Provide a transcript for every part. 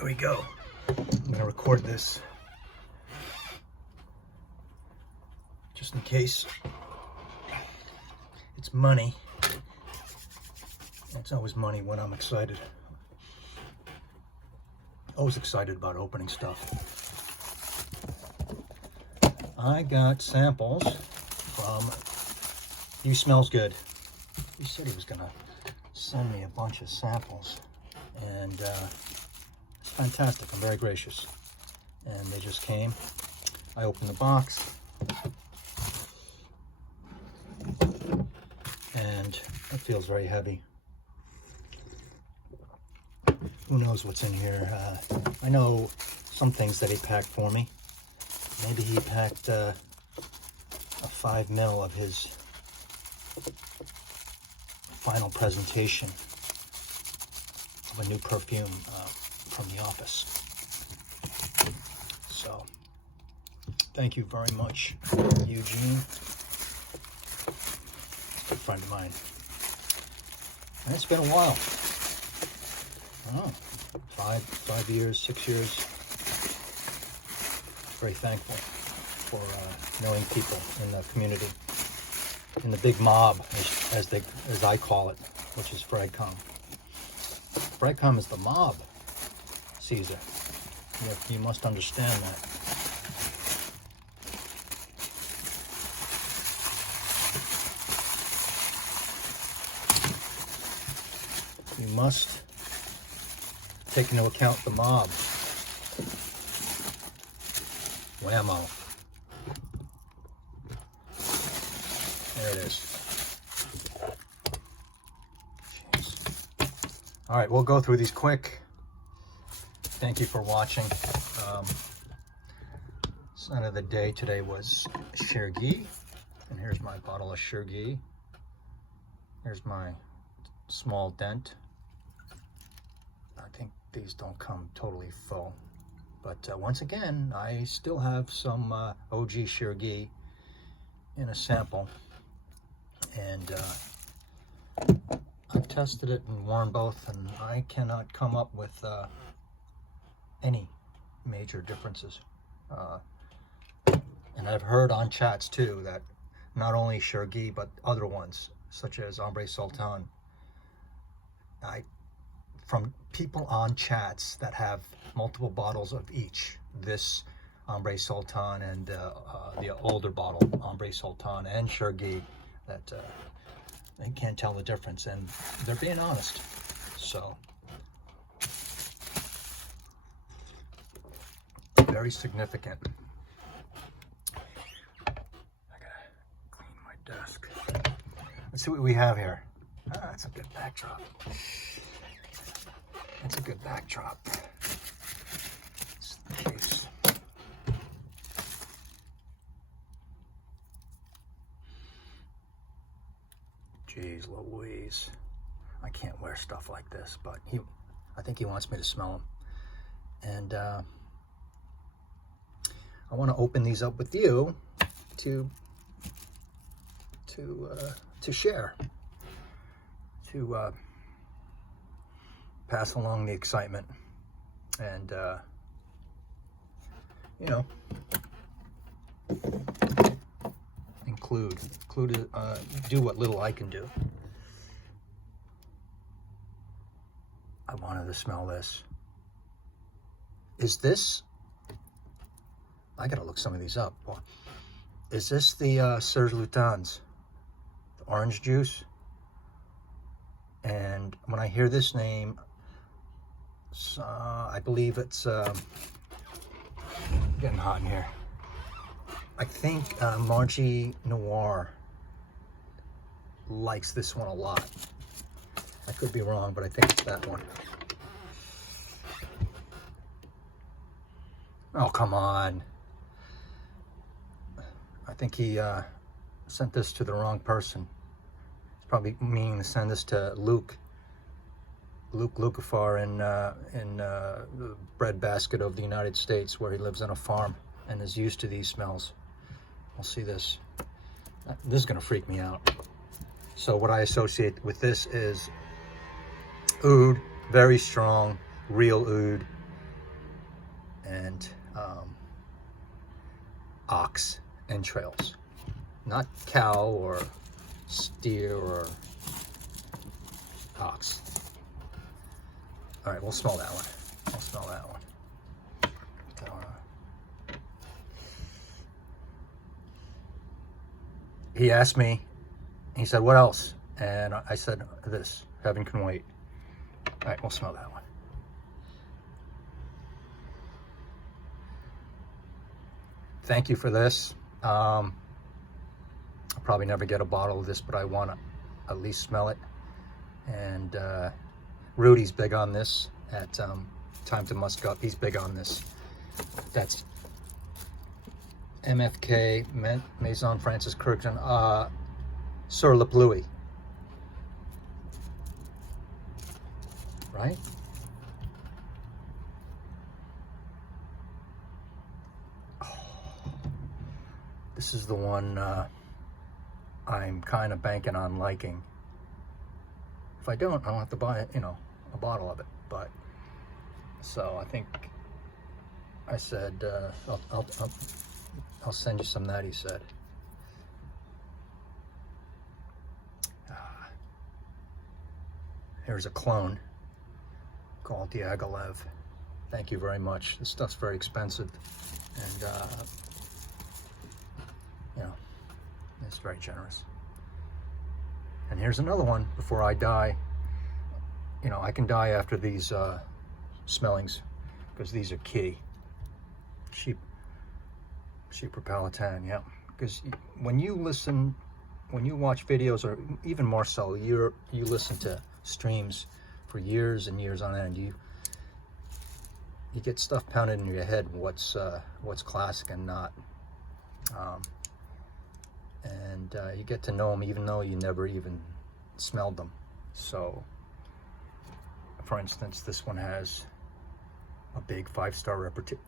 Here we go. I'm gonna record this just in case. It's money. It's always money when I'm excited. Always excited about opening stuff. I got samples from You Smells Good. He said he was gonna send me a bunch of samples, and it's fantastic. I'm very gracious. And they just came. I opened the box, and it feels very heavy. Who knows what's in here? I know some things that he packed for me. Maybe he packed a 5 ml of his final presentation of a new perfume from the office. So, thank you very much, Eugene. He's a good friend of mine. And it's been a while. Oh, 5 years, 6 years. Very thankful for knowing people in the community, in the big mob, as I call it, which is FredCom. FredCom is the mob, Caesar. You must understand that. You must take into account the mob. Whammo. There it is. Jeez. All right, we'll go through these quick. Thank you for watching. Scent of the day today was Chergui. And here's my bottle of Chergui. Here's my small dent. I think these don't come totally full. But once again, I still have some OG Chergui in a sample. And I've tested it and worn both, and I cannot come up with any major differences. And I've heard on chats too that not only Chergui, but other ones, such as Ombre Sultan, from people on chats that have multiple bottles of each, this Ombre Sultan and the older bottle, Ombre Sultan and Chergui, that they can't tell the difference, and they're being honest. So, very significant. I gotta clean my desk. Let's see what we have here. That's a good backdrop. That's a good backdrop. It's the case. Jeez Louise. I can't wear stuff like this, but I think he wants me to smell them. And I want to open these up with you to share, to pass along the excitement, and you know, do what little I can do. I wanted to smell this. Is this, I gotta look some of these up. Is this the Serge Lutens, the orange juice? And when I hear this name, I believe it's getting hot in here. I think Margie Noir likes this one a lot. I could be wrong, but I think it's that one. Oh, come on. I think he sent this to the wrong person. He's probably meaning to send this to Luke Lukafar in the breadbasket of the United States, where he lives on a farm and is used to these smells. We'll see this. This is gonna freak me out. So what I associate with this is oud, very strong, real oud, and ox entrails. Not cow or steer or ox. All right, we'll smell that one. We'll smell that one. He asked me, he said, what else? And I said, this, Heaven Can Wait. All right, we'll smell that one. Thank you for this. I'll probably never get a bottle of this, but I want to at least smell it. And Rudy's big on this at Time to Musk Up. He's big on this. That's MFK, Maison Francis Kurkdjian, Sur Le Pluie. Right? This is the one I'm kind of banking on liking. If I don't have to buy it, a bottle of it. But so I think I said I'll send you some of that. He said. Here's a clone called Diaghilev. Thank you very much. This stuff's very expensive, and it's very generous. And here's another one before I die. I can die after these smellings, because these are key. Chypre Palatin, yeah. Because when you watch videos, or even more so, you listen to streams for years and years on end, you get stuff pounded in your head, what's classic and not. And you get to know them even though you never even smelled them. So, for instance, this one has a big 5-star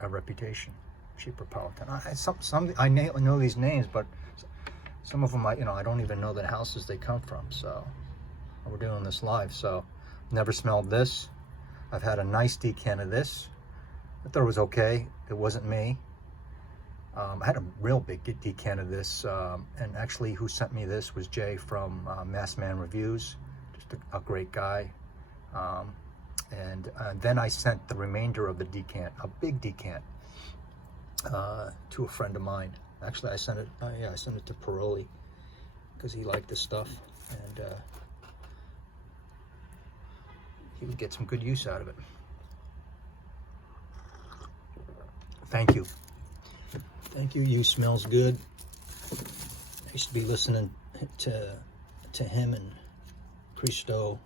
reputation, Chypre Palatin. I know these names, but some of them I don't even know the houses they come from. So we're doing this live. So never smelled this. I've had a nice decant of this. I thought it was okay. It wasn't me. I had a real big decant of this, and actually who sent me this was Jay from Mass Man Reviews, just a great guy. And then I sent the remainder of the decant, a big decant, to a friend of mine. Actually, I sent it to Paroli, because he liked this stuff, and he would get some good use out of it. Thank you. Thank you. You smells good. I used to be listening to him and Christo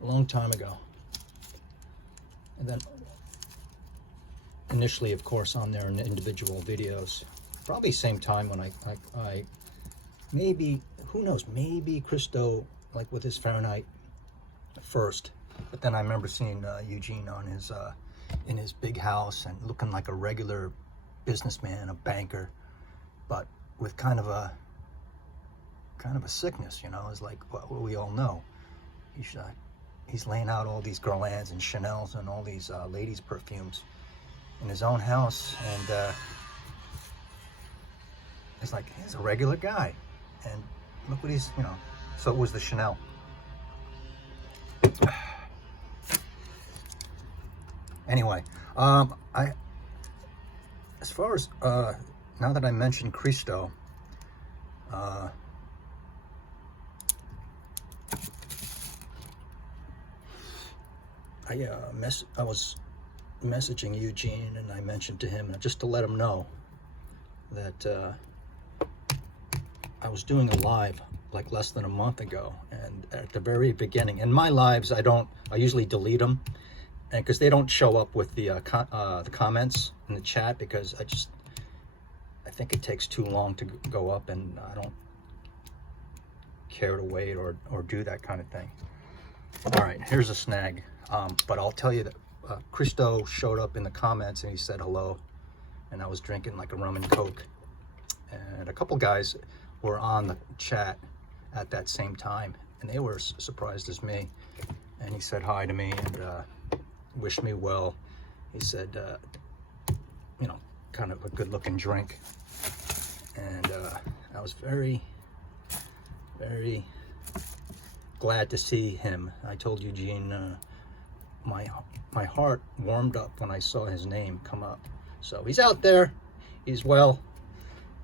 a long time ago. And then initially, of course, on their individual videos. Probably same time when I maybe, who knows, maybe Christo, like with his Fahrenheit first. But then I remember seeing Eugene on his in his big house and looking like a regular businessman, a banker, but with kind of a sickness, It's like what we all know. He's laying out all these Guerlains and Chanels and all these ladies' perfumes in his own house, and it's like he's a regular guy, and look what he's, So it was the Chanel. Anyway, as far as now that I mentioned Christo, I was messaging Eugene, and I mentioned to him, just to let him know that I was doing a live like less than a month ago, and at the very beginning, and my lives I usually delete them, and because they don't show up with the comments in the chat, because I think it takes too long to go up, and I don't care to wait or do that kind of thing. All right, here's a snag. But I'll tell you that Christo showed up in the comments and he said hello, and I was drinking like a rum and coke, and a couple guys were on the chat at that same time, and they were as surprised as me, and he said hi to me and wished me well. He said you know, kind of a good looking drink. And I was very, very glad to see him. I told Eugene, my heart warmed up when I saw his name come up. So he's out there, he's well.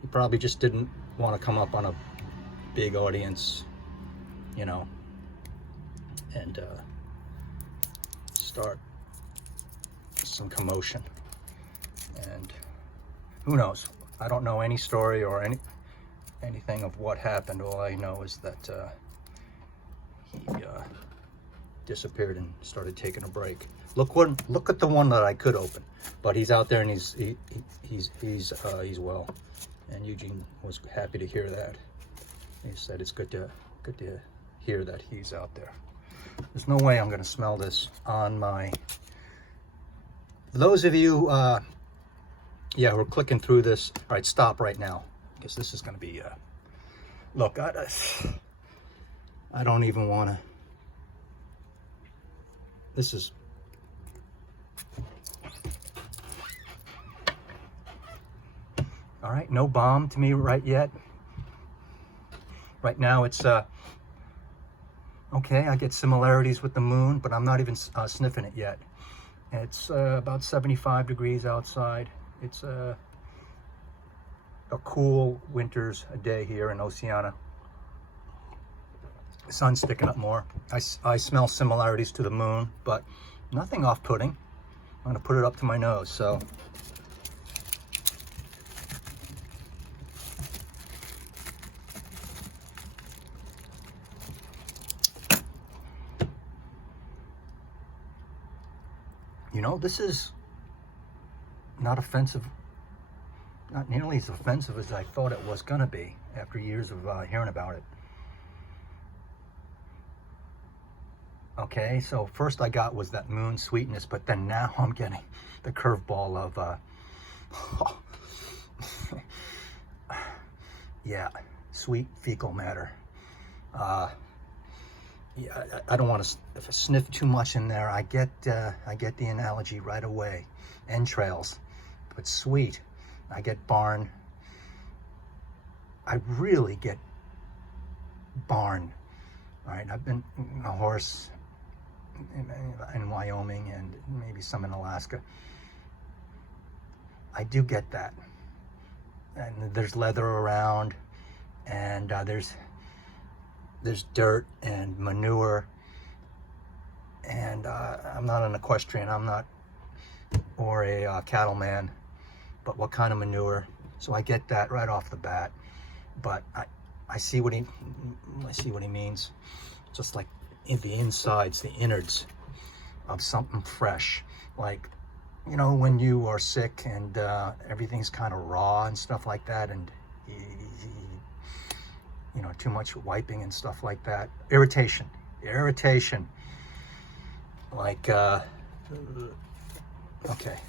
He probably just didn't want to come up on a big audience, you know, and start some commotion. And who knows? I don't know any story or anything of what happened. All I know is that he disappeared and started taking a break. Look at the one that I could open, but he's out there and he's well. And Eugene was happy to hear that. He said it's good to hear that he's out there. There's no way I'm going to smell this on my. For those of you, yeah, we're clicking through this. All right, stop right now, because this is going to be. Look, I don't even want to. This is. All right, no bomb to me right yet. Right now it's okay, I get similarities with the moon, but I'm not even sniffing it yet. It's about 75 degrees outside. It's a cool winter's day here in Oceania. The sun's sticking up more. I smell similarities to the moon, but nothing off-putting. I'm gonna put it up to my nose, so. You know, this is not offensive, not nearly as offensive as I thought it was gonna be after years of hearing about it. Okay, so first I got was that moon sweetness, but then now I'm getting the curveball of, yeah, sweet fecal matter. Yeah, I don't want to sniff too much in there. I get the analogy right away. Entrails, but sweet. I get barn. I really get barn. All right, I've been a horse in Wyoming and maybe some in Alaska. I do get that. And there's leather around, and there's dirt and manure, and I'm not an equestrian, I'm not, or a cattleman, but what kind of manure? So I get that right off the bat, but I see what he means. Just like in the insides, the innards of something fresh, like, you know, when you are sick and everything's kind of raw and stuff like that, and you know, too much wiping and stuff like that. Irritation, like, okay,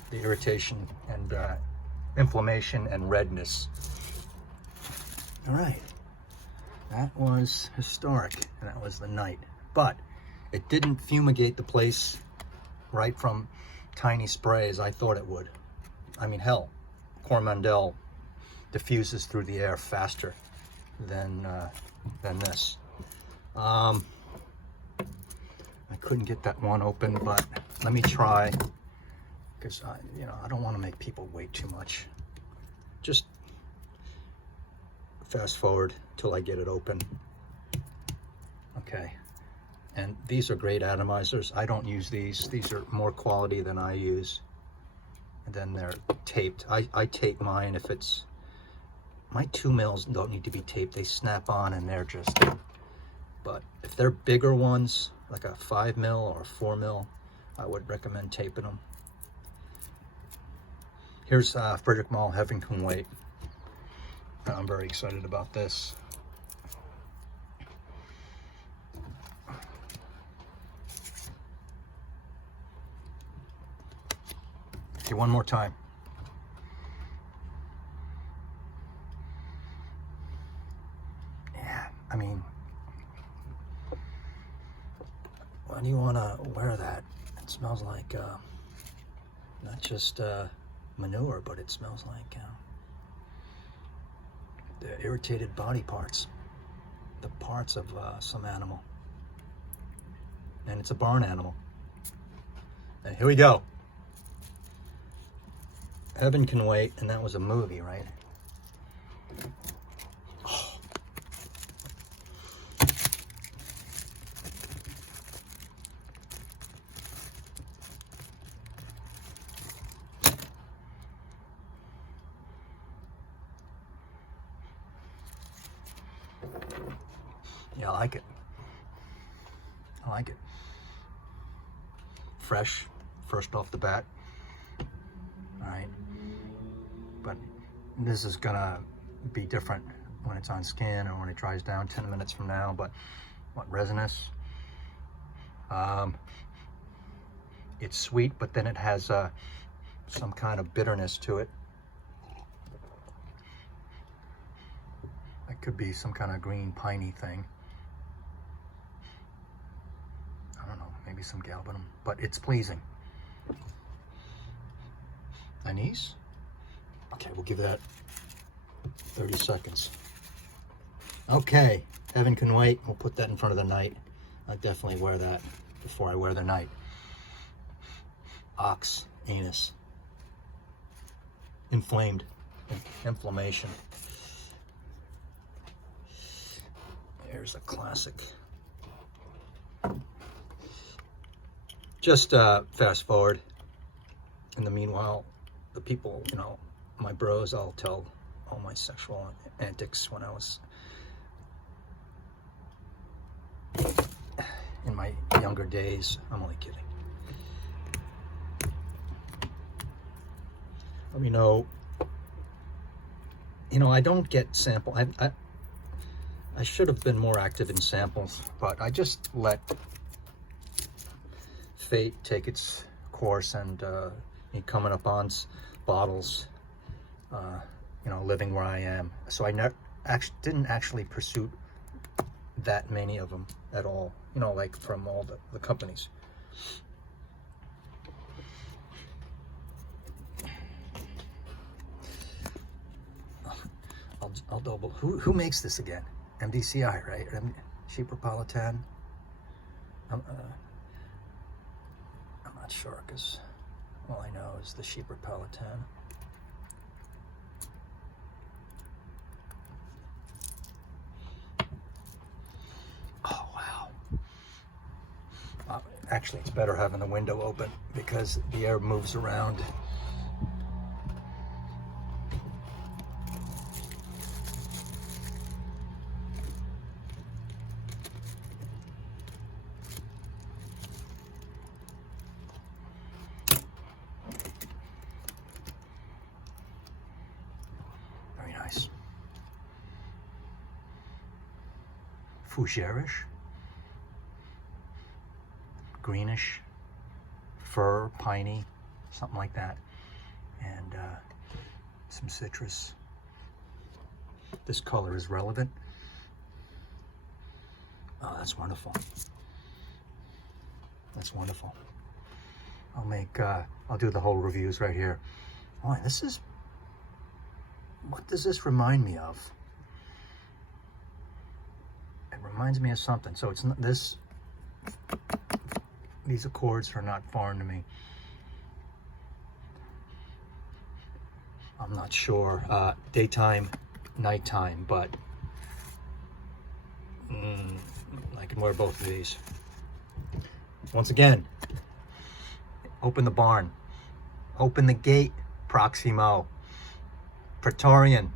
the irritation and inflammation and redness. All right, that was historic, and that was the night. But it didn't fumigate the place right from tiny spray as I thought it would. I mean, hell, Coromandel diffuses through the air faster than this. I couldn't get that one open, but let me try, because I don't want to make people wait too much. Just fast forward till I get it open. Okay, and these are great atomizers. I don't use these. These are more quality than I use. And then they're taped. I tape mine if it's. My 2 mils don't need to be taped. They snap on and they're just, but if they're bigger ones, like a 5 mil or 4 mil, I would recommend taping them. Here's Frederic Mall Heaven Can Wait. I'm very excited about this. Okay, one more time. I mean, why do you want to wear that? It smells like not just manure, but it smells like the irritated body parts, the parts of some animal. And it's a barn animal. And here we go. Heaven Can Wait, and that was a movie, right? Oh. Yeah, I like it. I like it. Fresh, first off the bat. All right. But this is gonna be different when it's on skin or when it dries down 10 minutes from now. But what, resinous? It's sweet, but then it has some kind of bitterness to it. It could be some kind of green piney thing. I don't know, maybe some galbanum, but it's pleasing. Anise? Okay, we'll give that 30 seconds. Okay, Heaven Can Wait. We'll put that in front of the night. I definitely wear that before I wear the night. Ox, anus. Inflamed. Inflammation. Here's a classic. Just fast forward. In the meanwhile, the people, you know, my bros, I'll tell all my sexual antics when I was in my younger days. I'm only kidding. Let me know. You know, I don't get sample. I should have been more active in samples, but I just let fate take its course, and me coming up on bottles, you know, living where I am. So I didn't actually pursue that many of them at all, you know, like from all the companies. I'll double. Who makes this again? MDCI, right? Chypre Palatin. I'm not sure, because all I know is the Chypre Palatin. Oh, wow. Actually, it's better having the window open because the air moves around. Fougerish, greenish, fir, piney, something like that, and some citrus. This color is relevant. Oh, that's wonderful. That's wonderful. I'll do the whole reviews right here. Oh, this is, what does this remind me of? Reminds me of something. So it's not this, these accords are not foreign to me. I'm not sure daytime, nighttime, but I can wear both of these. Once again, open the barn, open the gate, Proximo, Praetorian.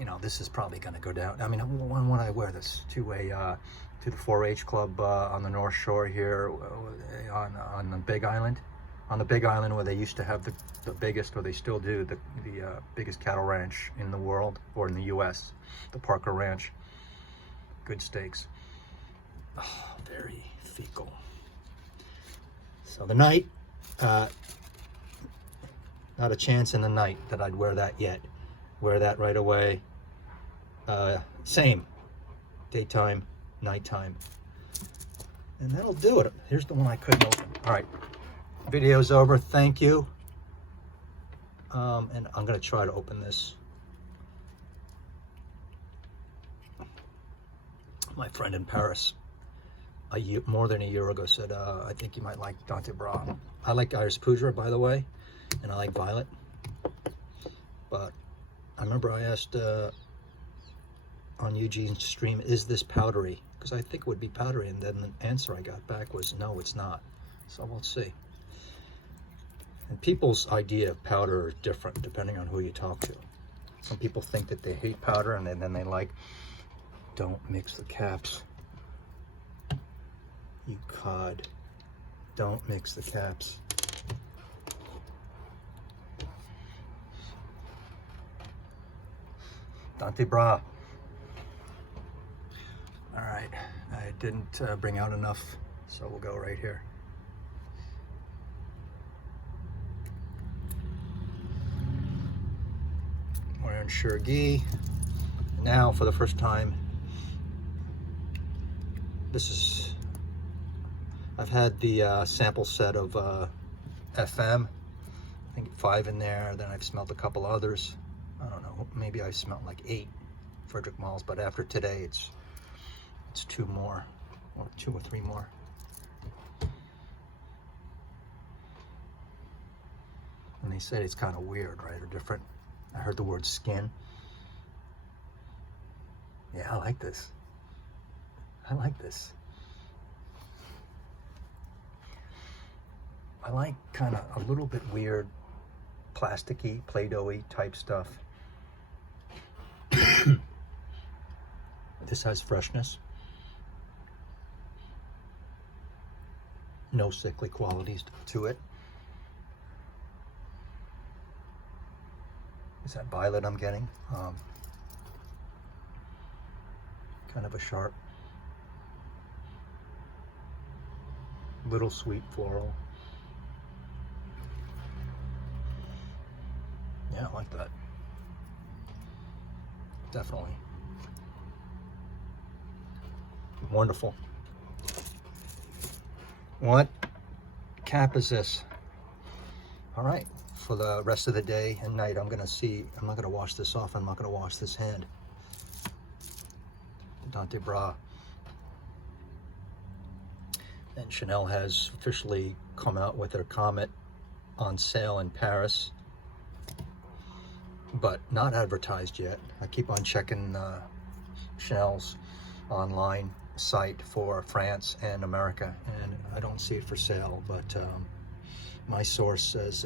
You know, this is probably going to go down. I mean, when would I wear this? To the 4-H club on the North Shore here, on the Big Island, where they used to have the biggest, or they still do, the biggest cattle ranch in the world, or in the U.S., the Parker Ranch. Good steaks. Oh, very fecal. So the night, not a chance in the night that I'd wear that yet. Wear that right away. Same, daytime, nighttime, and that'll do it. Here's the one I couldn't open. All right, video's over. Thank you. And I'm going to try to open this. My friend in Paris, more than a year ago, said, I think you might like DansTesBras. I like Iris Poudre, by the way, and I like Violet. But I remember I asked on Eugene's stream, is this powdery? Because I think it would be powdery, and then the answer I got back was, no, it's not. So we'll see. And people's idea of powder is different depending on who you talk to. Some people think that they hate powder, and then they like, don't mix the caps. You cod. Don't mix the caps. DansTesBras. All right, I didn't bring out enough, so we'll go right here. We're in Chergui. Now, for the first time, I've had the sample set of FM, I think 5 in there, then I've smelled a couple others. I don't know, maybe I smelled like 8 Frederic Malls, but after today it's 2 more, or 2 or 3 more. And they said it's kind of weird, right, or different. I heard the word skin. Yeah, I like this. I like this. I like kind of a little bit weird, plasticky, Play-Doh-y type stuff. This has freshness. No sickly qualities to it. Is that violet I'm getting? Kind of a sharp, little sweet floral. Yeah, I like that. Definitely. Wonderful. What cap is this? All right, for the rest of the day and night, I'm not gonna wash this off. I'm not gonna wash this hand. DansTesBras. And Chanel has officially come out with their Comet on sale in Paris, but not advertised yet. I keep on checking Chanel's online site for France and America, and I don't see it for sale, but my source says,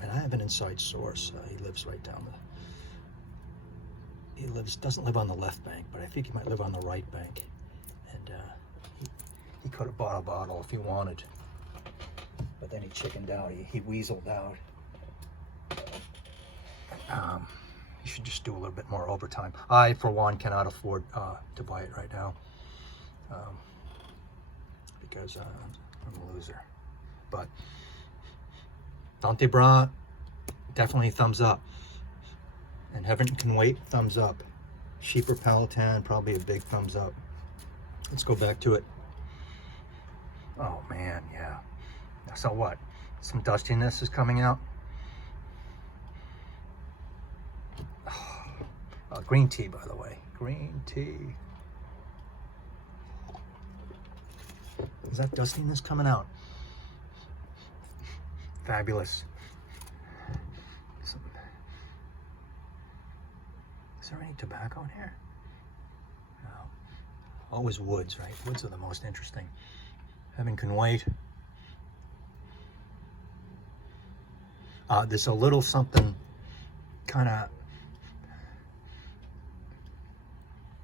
and I have an inside source, he lives right down doesn't live on the left bank, but I think he might live on the right bank, and he could have bought a bottle if he wanted, but then he chickened out, he weaseled out. You should just do a little bit more overtime. I, for one, cannot afford to buy it right now because I'm a loser. But DansTesBras, definitely thumbs up. And Heaven Can Wait, thumbs up. Chypre Palatin, probably a big thumbs up. Let's go back to it. Oh man, yeah. So what? Some dustiness is coming out. Green tea, by the way. Green tea. Is that dustiness coming out? Fabulous. Is there any tobacco in here? No. Always woods, right? Woods are the most interesting. Heaven Can Wait. There's a little something kind of,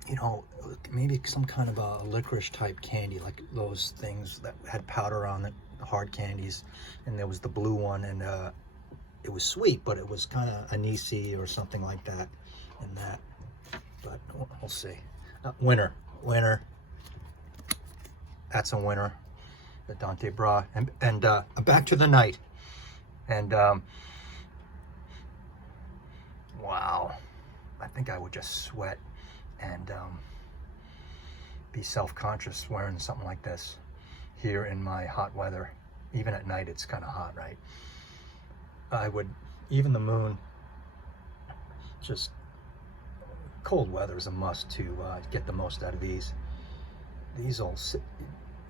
you know, maybe some kind of a licorice type candy, like those things that had powder on it, hard candies, and there was the blue one, and it was sweet, but it was kind of anise or something like that, and that, but we'll see. Winner, that's a winner, the DansTesBras, and back to the night, and wow, I think I would just sweat and be self-conscious wearing something like this here in my hot weather. Even at night it's kind of hot, right? I would even the moon. Just cold weather is a must to get the most out of these. These all sit.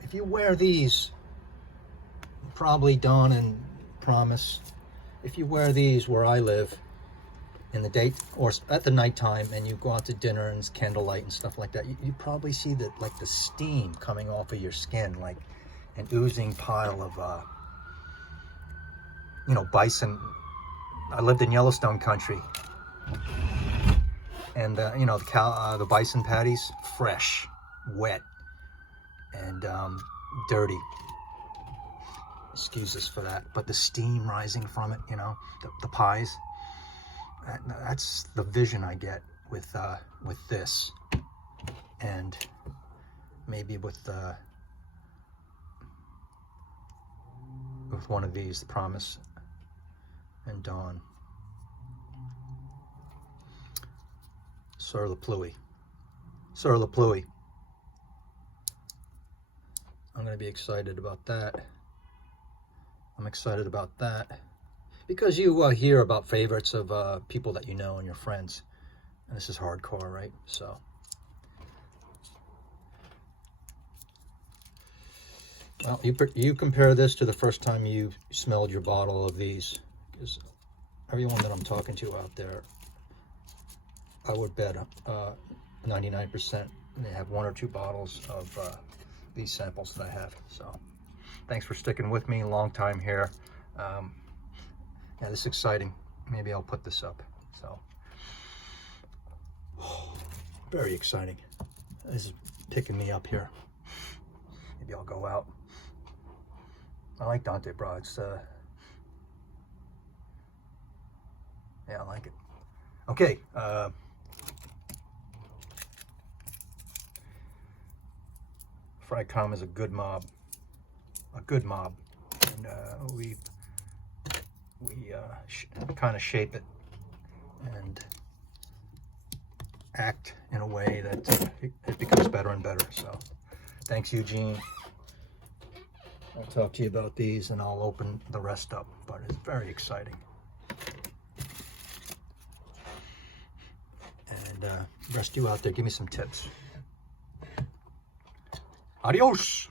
If you wear these, probably Dawn and Promise, if you wear these where I live in the day or at the nighttime, and you go out to dinner and it's candlelight and stuff like that, you probably see that, like, the steam coming off of your skin, like an oozing pile of you know, bison. I lived in Yellowstone country, and you know, the bison patties, fresh, wet, and dirty. Excuse us for that, but the steam rising from it, you know, the pies. That's the vision I get with this, and maybe with one of these, the Promise and Dawn. Sur La Pluie. Sur La Pluie. I'm going to be excited about that. I'm excited about that because you hear about favorites of people that you know and your friends, and this is hardcore, right? So well, you compare this to the first time you smelled your bottle of these, because everyone that I'm talking to out there, I would bet 99% they have 1 or 2 bottles of these samples that I have. So thanks for sticking with me. Long time here. Yeah, this is exciting. Maybe I'll put this up. So very exciting. This is picking me up here. Maybe I'll go out. I like DansTesBras. It's yeah, I like it. Okay. Fricom is a good mob. A good mob. And we kind of shape it and act in a way that it becomes better and better. So thanks, Eugene. I'll talk to you about these and I'll open the rest up, but it's very exciting. And rest of you out there, give me some tips. Adios.